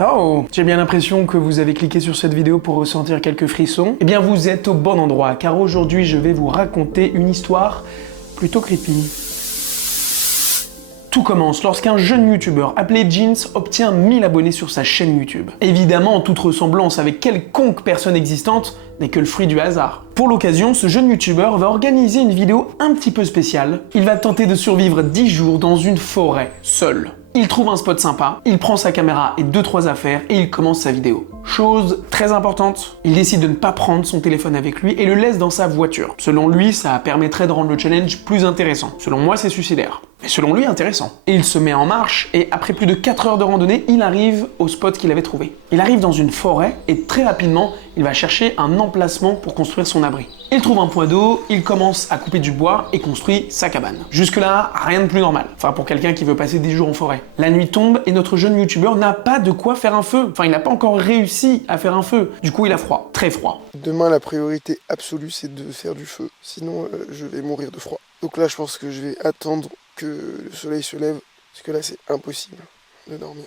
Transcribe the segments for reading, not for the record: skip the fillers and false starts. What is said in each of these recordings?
Oh, j'ai bien l'impression que vous avez cliqué sur cette vidéo pour ressentir quelques frissons. Eh bien, vous êtes au bon endroit, car aujourd'hui, je vais vous raconter une histoire plutôt creepy. Tout commence lorsqu'un jeune youtubeur appelé Jeans obtient 1000 abonnés sur sa chaîne YouTube. Évidemment, toute ressemblance avec quelconque personne existante n'est que le fruit du hasard. Pour l'occasion, ce jeune youtubeur va organiser une vidéo un petit peu spéciale. Il va tenter de survivre 10 jours dans une forêt, seul. Il trouve un spot sympa, il prend sa caméra et 2-3 affaires et il commence sa vidéo. Chose très importante, il décide de ne pas prendre son téléphone avec lui et le laisse dans sa voiture. Selon lui, ça permettrait de rendre le challenge plus intéressant. Selon moi, c'est suicidaire. Mais selon lui, intéressant. Et il se met en marche et après plus de 4 heures de randonnée, il arrive au spot qu'il avait trouvé. Il arrive dans une forêt et très rapidement, il va chercher un emplacement pour construire son abri. Il trouve un point d'eau, il commence à couper du bois et construit sa cabane. Jusque-là, rien de plus normal. Enfin, pour quelqu'un qui veut passer 10 jours en forêt. La nuit tombe et notre jeune youtubeur n'a pas de quoi faire un feu. Enfin, il n'a pas encore réussi à faire un feu. Du coup, il a froid. Très froid. Demain, la priorité absolue, c'est de faire du feu. Sinon, je vais mourir de froid. Donc là, je pense que je vais attendre que le soleil se lève, parce que là, c'est impossible de dormir.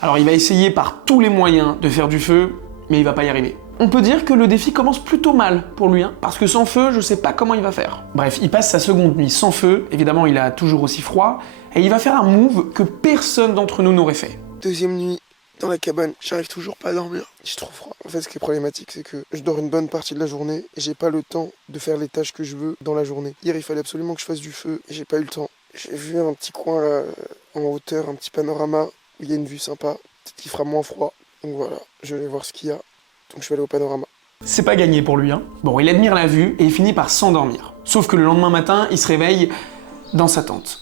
Alors, il va essayer par tous les moyens de faire du feu, mais il va pas y arriver. On peut dire que le défi commence plutôt mal pour lui, parce que sans feu, je sais pas comment il va faire. Bref, il passe sa seconde nuit sans feu, évidemment il a toujours aussi froid, et il va faire un move que personne d'entre nous n'aurait fait. Deuxième nuit, dans la cabane, j'arrive toujours pas à dormir, j'ai trop froid. En fait, ce qui est problématique, c'est que je dors une bonne partie de la journée, et j'ai pas le temps de faire les tâches que je veux dans la journée. Hier, il fallait absolument que je fasse du feu, et j'ai pas eu le temps. J'ai vu un petit coin là, en hauteur, un petit panorama, où il y a une vue sympa, peut-être qu'il fera moins froid. Donc voilà, je vais voir ce qu'il y a. Donc je vais aller au panorama. C'est pas gagné pour lui, hein. Bon, il admire la vue et il finit par s'endormir. Sauf que le lendemain matin, il se réveille dans sa tente.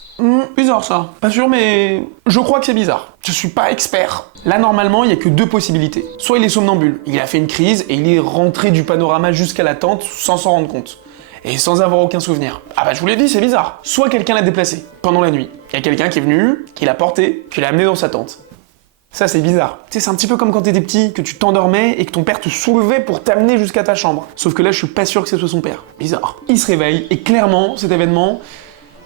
Bizarre ça. Pas sûr, mais je crois que c'est bizarre. Je suis pas expert. Là, normalement, il y a que deux possibilités. Soit il est somnambule, il a fait une crise et il est rentré du panorama jusqu'à la tente sans s'en rendre compte. Et sans avoir aucun souvenir. Ah bah je vous l'ai dit, c'est bizarre. Soit quelqu'un l'a déplacé pendant la nuit. Il y a quelqu'un qui est venu, qui l'a porté, qui l'a amené dans sa tente. Ça, c'est bizarre. Tu sais, c'est un petit peu comme quand t'étais petit, que tu t'endormais et que ton père te soulevait pour t'amener jusqu'à ta chambre. Sauf que là, je suis pas sûr que ce soit son père. Bizarre. Il se réveille et clairement, cet événement,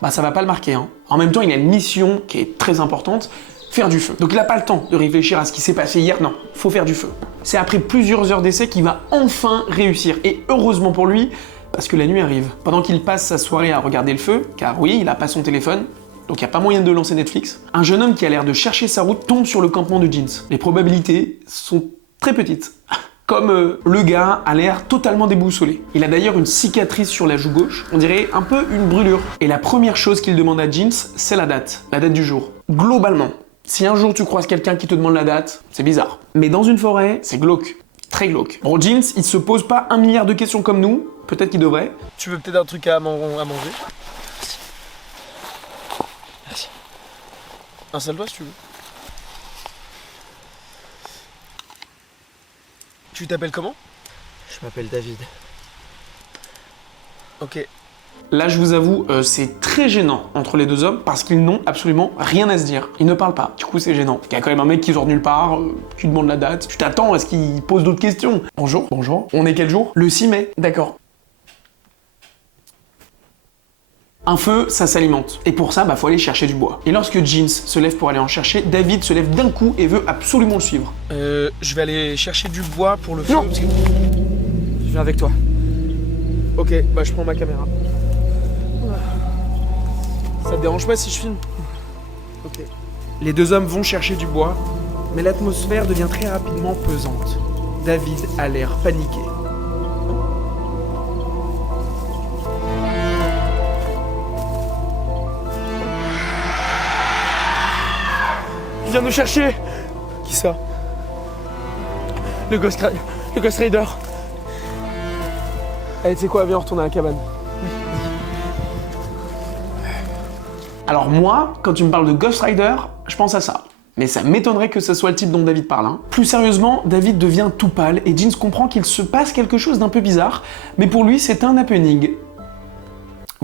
bah ça va pas le marquer, hein. En même temps, il a une mission qui est très importante, faire du feu. Donc il a pas le temps de réfléchir à ce qui s'est passé hier, non. Faut faire du feu. C'est après plusieurs heures d'essai qu'il va enfin réussir. Et heureusement pour lui, parce que la nuit arrive. Pendant qu'il passe sa soirée à regarder le feu, car oui, il a pas son téléphone, donc il n'y a pas moyen de lancer Netflix, un jeune homme qui a l'air de chercher sa route tombe sur le campement de Jeans. Les probabilités sont très petites. Comme le gars a l'air totalement déboussolé. Il a d'ailleurs une cicatrice sur la joue gauche, on dirait un peu une brûlure. Et la première chose qu'il demande à Jeans, c'est la date du jour. Globalement, si un jour tu croises quelqu'un qui te demande la date, c'est bizarre. Mais dans une forêt, c'est glauque. Très glauque. Bon, Jeans, il se pose pas 1 milliard de questions comme nous, peut-être qu'il devrait. Tu veux peut-être un truc à manger? Merci. Installe-toi si tu veux. Tu t'appelles comment? Je m'appelle David. Ok. Là, je vous avoue, c'est très gênant entre les deux hommes parce qu'ils n'ont absolument rien à se dire. Ils ne parlent pas. Du coup, c'est gênant. Il y a quand même un mec qui sort nulle part, qui demande la date. Tu t'attends à ce qu'il pose d'autres questions. Bonjour. Bonjour. On est quel jour? Le 6 mai. D'accord. Un feu, ça s'alimente. Et pour ça, faut aller chercher du bois. Et lorsque Jeans se lève pour aller en chercher, David se lève d'un coup et veut absolument le suivre. Je vais aller chercher du bois pour le feu. Non. Je viens avec toi. Ok, bah je prends ma caméra. Ça te dérange pas si je filme? Ok. Les deux hommes vont chercher du bois, mais l'atmosphère devient très rapidement pesante. David a l'air paniqué. Il vient nous chercher. Qui ça? Le Ghost Rider. Allez, tu sais quoi, viens, on retourne à la cabane. Alors moi, quand tu me parles de Ghost Rider, je pense à ça. Mais ça m'étonnerait que ce soit le type dont David parle, hein. Plus sérieusement, David devient tout pâle et Jeans comprend qu'il se passe quelque chose d'un peu bizarre, mais pour lui c'est un happening.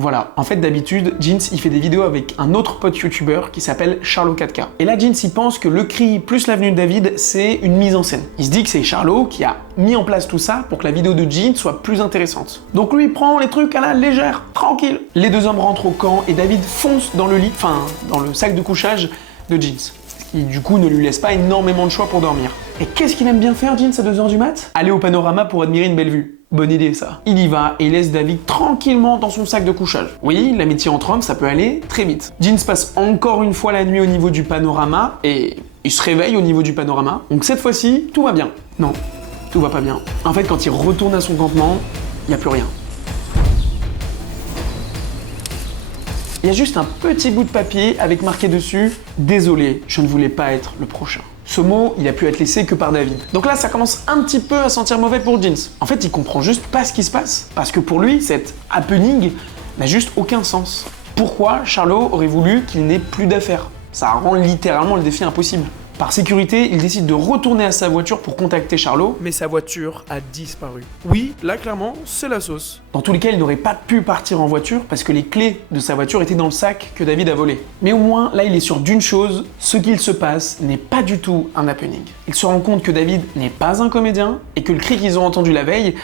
Voilà, en fait d'habitude, Jeans il fait des vidéos avec un autre pote youtubeur qui s'appelle Charlot 4K. Et là Jeans il pense que le cri plus l'avenue de David, c'est une mise en scène. Il se dit que c'est Charlot qui a mis en place tout ça pour que la vidéo de Jeans soit plus intéressante. Donc lui il prend les trucs à la légère, tranquille. Les deux hommes rentrent au camp et David fonce dans le lit, enfin dans le sac de couchage de Jeans. qui du coup ne lui laisse pas énormément de choix pour dormir. Et qu'est-ce qu'il aime bien faire, Jeans, à 2h du mat? Aller au panorama pour admirer une belle vue. Bonne idée ça. Il y va et laisse David tranquillement dans son sac de couchage. Oui, l'amitié entre hommes, ça peut aller très vite. Jeans passe encore une fois la nuit au niveau du panorama et il se réveille au niveau du panorama. Donc cette fois-ci, tout va bien. Non, tout va pas bien. En fait, quand il retourne à son campement, il n'y a plus rien. Il y a juste un petit bout de papier avec marqué dessus « Désolé, je ne voulais pas être le prochain ». Ce mot, il a pu être laissé que par David. Donc là, ça commence un petit peu à sentir mauvais pour Jeans. En fait, il comprend juste pas ce qui se passe. Parce que pour lui, cet happening n'a juste aucun sens. Pourquoi Charlot aurait voulu qu'il n'ait plus d'affaires? Ça rend littéralement le défi impossible. Par sécurité, il décide de retourner à sa voiture pour contacter Charlot. Mais sa voiture a disparu. Oui, là clairement, c'est la sauce. Dans tous les cas, il n'aurait pas pu partir en voiture parce que les clés de sa voiture étaient dans le sac que David a volé. Mais au moins, là, il est sûr d'une chose, ce qu'il se passe n'est pas du tout un happening. Il se rend compte que David n'est pas un comédien et que le cri qu'ils ont entendu la veille,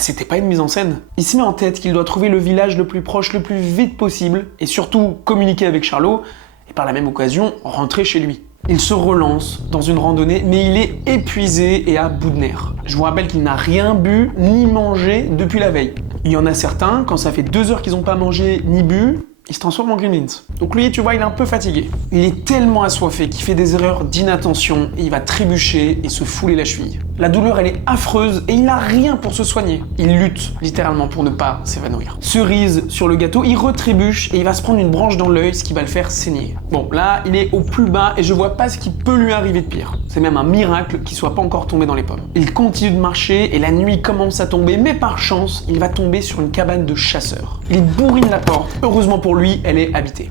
c'était pas une mise en scène. Il se met en tête qu'il doit trouver le village le plus proche le plus vite possible et surtout communiquer avec Charlot et par la même occasion rentrer chez lui. Il se relance dans une randonnée, mais il est épuisé et à bout de nerfs. Je vous rappelle qu'il n'a rien bu ni mangé depuis la veille. Il y en a certains, quand ça fait 2 heures qu'ils n'ont pas mangé ni bu, ils se transforment en gremlins. Donc lui, tu vois, il est un peu fatigué. Il est tellement assoiffé qu'il fait des erreurs d'inattention et il va trébucher et se fouler la cheville. La douleur, elle est affreuse et il n'a rien pour se soigner. Il lutte littéralement pour ne pas s'évanouir. Cerise sur le gâteau, il retrébuche et il va se prendre une branche dans l'œil, ce qui va le faire saigner. Bon, là, il est au plus bas et je vois pas ce qui peut lui arriver de pire. C'est même un miracle qu'il soit pas encore tombé dans les pommes. Il continue de marcher et la nuit commence à tomber, mais par chance, il va tomber sur une cabane de chasseurs. Il bourrine la porte. Heureusement pour lui, elle est habitée.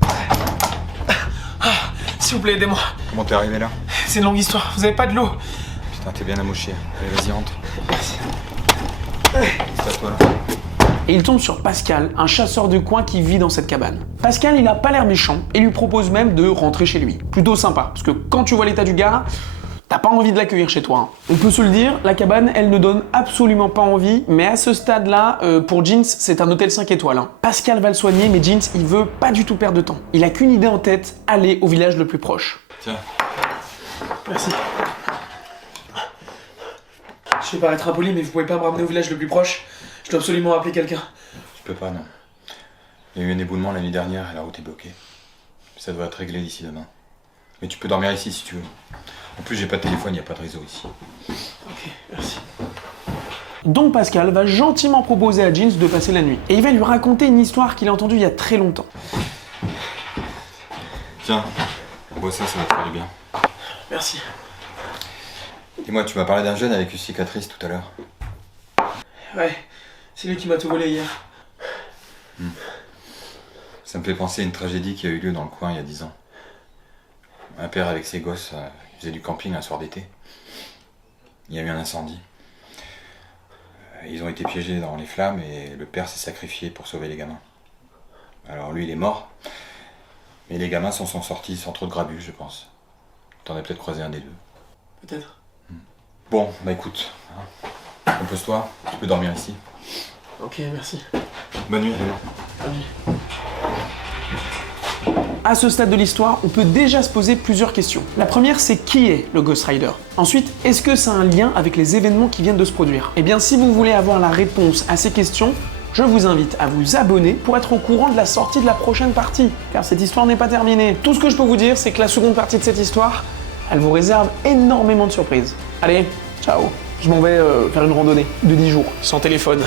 S'il vous plaît, aidez-moi. Comment t'es arrivé là? C'est une longue histoire, vous avez pas de l'eau? Putain, t'es bien amoché. Allez, vas-y, rentre. C'est à toi là. Et il tombe sur Pascal, un chasseur de coin qui vit dans cette cabane. Pascal, il a pas l'air méchant et lui propose même de rentrer chez lui. Plutôt sympa, parce que quand tu vois l'état du gars, t'as pas envie de l'accueillir chez toi. On peut se le dire, la cabane, elle ne donne absolument pas envie, mais à ce stade-là, pour Jeans, c'est un hôtel 5 étoiles. Pascal va le soigner, mais Jeans, il veut pas du tout perdre de temps. Il a qu'une idée en tête, aller au village le plus proche. Tiens. Merci. Je vais paraître impoli, mais vous pouvez pas me ramener au village le plus proche? Je dois absolument appeler quelqu'un. Tu peux pas, non. Il y a eu un éboulement l'année dernière et la route est bloquée. Ça doit être réglé d'ici demain. Mais tu peux dormir ici si tu veux. En plus, j'ai pas de téléphone, il n'y a pas de réseau ici. Ok, merci. Donc Pascal va gentiment proposer à Jeans de passer la nuit. Et il va lui raconter une histoire qu'il a entendue il y a très longtemps. Tiens, bois ça va te faire du bien. Merci. Dis-moi, tu m'as parlé d'un jeune avec une cicatrice tout à l'heure. Ouais, c'est lui qui m'a tout volé hier. Ça me fait penser à une tragédie qui a eu lieu dans le coin il y a 10 ans. Un père avec ses gosses faisait du camping un soir d'été. Il y a eu un incendie. Ils ont été piégés dans les flammes et le père s'est sacrifié pour sauver les gamins. Alors lui, il est mort. Mais les gamins s'en sont sortis sans trop de grabuge, je pense. T'en as peut-être croisé un des deux. Peut-être. Bon, bah écoute, repose-toi, tu peux dormir ici. Ok, merci. Bonne nuit. À ce stade de l'histoire, on peut déjà se poser plusieurs questions. La première, c'est qui est le Ghost Rider? Ensuite, est-ce que ça a un lien avec les événements qui viennent de se produire? Eh bien, si vous voulez avoir la réponse à ces questions, je vous invite à vous abonner pour être au courant de la sortie de la prochaine partie, car cette histoire n'est pas terminée. Tout ce que je peux vous dire, c'est que la seconde partie de cette histoire, elle vous réserve énormément de surprises. Allez, ciao. Je m'en vais faire une randonnée de 10 jours, sans téléphone.